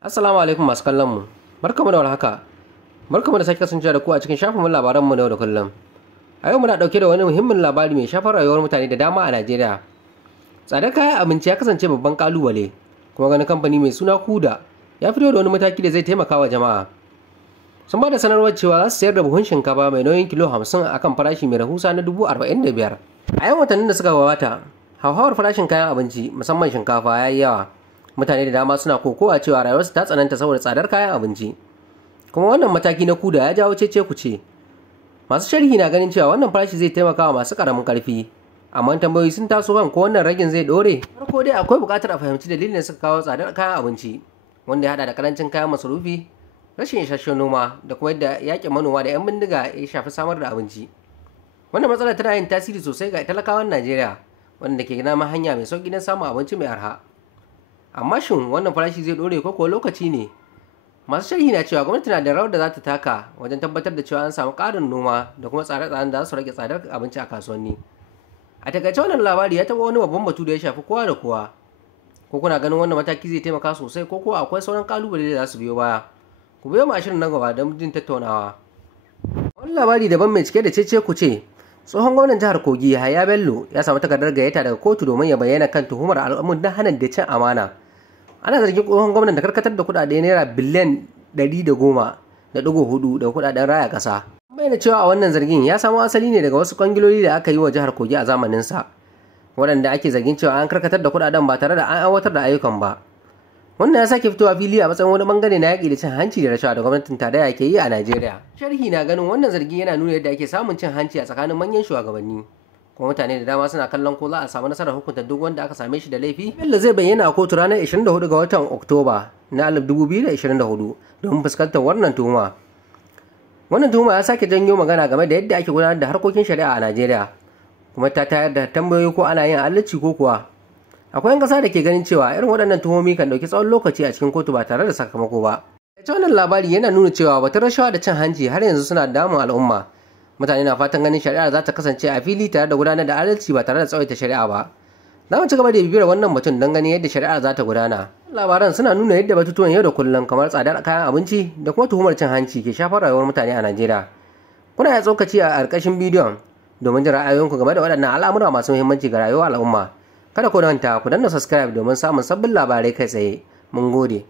Assalamu alaikum masu kallon mu. Barkamu da warhaka. Barkamu da sake kasancewa da ku a cikin shafin labaran mu na yau da kullum. A yau muna dauke da wani muhimmin labari mai shafar rayuwar mutane da dama a Najeriya. Tsadar kayan abinci ya kasance babban kalubale, kuma wani kamfani mai suna Kuda ya fito da wani mataki da zai taimaka wa jama'a. Sun ba da sanarwar cewa za su sayar da buhun shinkafa mai nauyin kilo 50 akan farashi mai rahusa na 45,000. A yan watannin da suka gabata, hauhawar farashin kayan abinci musamman shinkafa ya yi yawa. Mutane da dama suna kokowa cewa rayuwarsu ta tsananta saboda tsadar kayan abinci, kuma wannan mataki na Kuda ya jawo cece kuce. Masu sharhi na ganin cewa wannan farashi zai taimaka wa masu karamin karfi, amma tambayoyi sun taso kan ko wannan ragin zai dore. Farko dai akwai buƙatar a fahimci dalilin da suka kawo tsadar kayan abinci, wanda ya hada da karancin kayan masarufi, rashin isasshen noma, da kuma yadda yakin manoma da 'yan bindiga ya shafi samar da abinci. Wannan matsalar tana yin tasiri sosai ga talakawan Najeriya, wanda ke gina hanya mai sauƙi don samun abinci mai arha. Amma shin wannan farashi zai dore ko lokaci ne? Masu sharhi na cewa gwamnati na da rawar da za ta taka wajen tabbatar da cewa an samu ƙarin noma da kuma tsare-tsaren da za su rage tsadar abinci a kasuwanni. A takaice wannan labari ya taɓa wani babban batu da ya shafi kowa da kowa. Ko kuna ganin wannan mataki zai taimaka sosai ko kuwa akwai sauran kalubale da za su biyo baya? Ku biyo mu a shirin na gaba don jin tattaunawa. Wani labari daban mai cike da cece kuce. Tsohon gwamnan jihar Kogi Yahaya Bello ya samu takardar gayyata daga kotu domin ya bayyana kan tuhumar al'amun na hanan da cin amana. Ana zargin tsohon gwamnan da karkatar da kudade naira biliyan 110.4 da kudaden raya kasa. Bayyana cewa a wannan zargin ya samo asali ne daga wasu kwangiloli da aka yi wa jihar Kogi a zamaninsa, waɗanda ake zargin cewa an karkatar da kudaden ba tare da an aiwatar da ayyukan ba. Wannan ya sake fitowa fili a matsayin wani bangare na yaƙi da cin hanci da rashawa da gwamnatin tarayya ke yi a Najeriya. Sharhi na ganin wannan zargi yana nuna yadda ake samun cin hanci a tsakanin manyan shugabanni, kuma mutane da dama suna kallon ko za a samu nasarar hukunta duk wanda aka same shi da laifi. Bello zai bayyana a kotu ranar 24 ga watan Oktoba na 2024 domin fuskantar wannan tuhuma. Wannan tuhuma ya sake janyo magana game da yadda ake gudanar da harkokin shari'a a Najeriya, kuma ta tayar da tambayoyi ko ana yin adalci ko kuwa. Akwai 'yan ƙasa da ke ganin cewa irin waɗannan tuhumomi kan ɗauki tsawon lokaci a cikin kotu ba tare da sakamako ba. Ita wannan labari yana nuna cewa batun rashawa da cin hanci har yanzu suna damun al'umma. Mutane na fatan ganin shari'ar za ta kasance a fili tare da gudanar da adalci ba tare da tsawaita shari'a ba. Za mu ci gaba da bibiyar wannan batun don ganin yadda shari'ar za ta gudana. Labaran suna nuna yadda batutuwan yau da kullum kamar tsadar kayan abinci da kuma tuhumar cin hanci ke shafar rayuwar mutane a Najeriya. Kuna iya tsokaci a ƙarƙashin bidiyon domin jin ra'ayoyinku game da waɗannan al'amura masu muhimmanci ga rayuwar al'umma. Kada ku manta ku danna subscribe domin samun sabbin labarai kai tsaye. Mun gode.